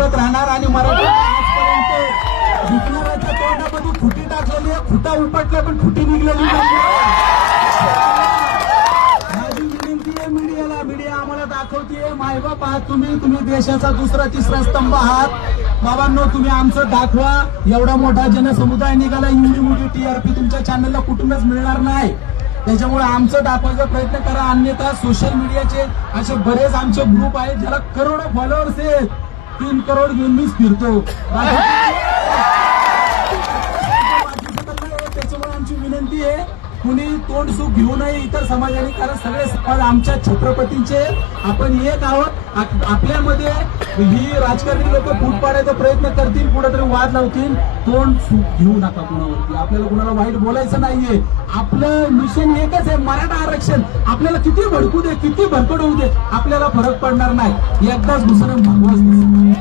जिंकत राहणार आणि मराठी आजपर्यंत जिंकणाऱ्याच्या तोंडामध्ये फुटी टाकलेली आहे, फुटा उपटल्या पण फुटी निघलेली नाही. माझी विनंती आहे मीडियाला, मीडिया आम्हाला दाखवतीये मायबाप आहात तुम्ही देशाचा दुसरा तिसरा स्तंभ आहात. बाबांनो तुम्ही आमचं दाखवा. एवढा मोठा जनसमुदाय निघाला, एवढी मोठी टीआरपी तुमच्या चॅनलला कुठूनच मिळणार नाही. त्याच्यामुळे आमचं दाखवायचा प्रयत्न करा. अन्यथा सोशल मीडियाचे असे बरेच आमचे ग्रुप आहेत ज्याला करोडो फॉलोअर्स आहेत. 3 करोड घेऊन मीच फिरतो. त्याच्यामुळे आमची विनंती आहे कुणी तोंड सुख घेऊ नये इतर समाजाने, कारण सगळे समाज आमच्या छत्रपतींचे आपण एक आहोत. आपल्यामध्ये ही राजकारणी लोक फूट पाडायचा प्रयत्न करतील, कुठेतरी वाद लावतील. तोंड सुख घेऊ नका कुणावरती. आपल्याला कुणाला वाईट बोलायचं नाहीये. आपलं मिशन एकच आहे, मराठा आरक्षण. आपल्याला किती भडकू दे, किती भरकड होऊ दे, आपल्याला फरक पडणार नाही. एकदाच घुसणं भगवान.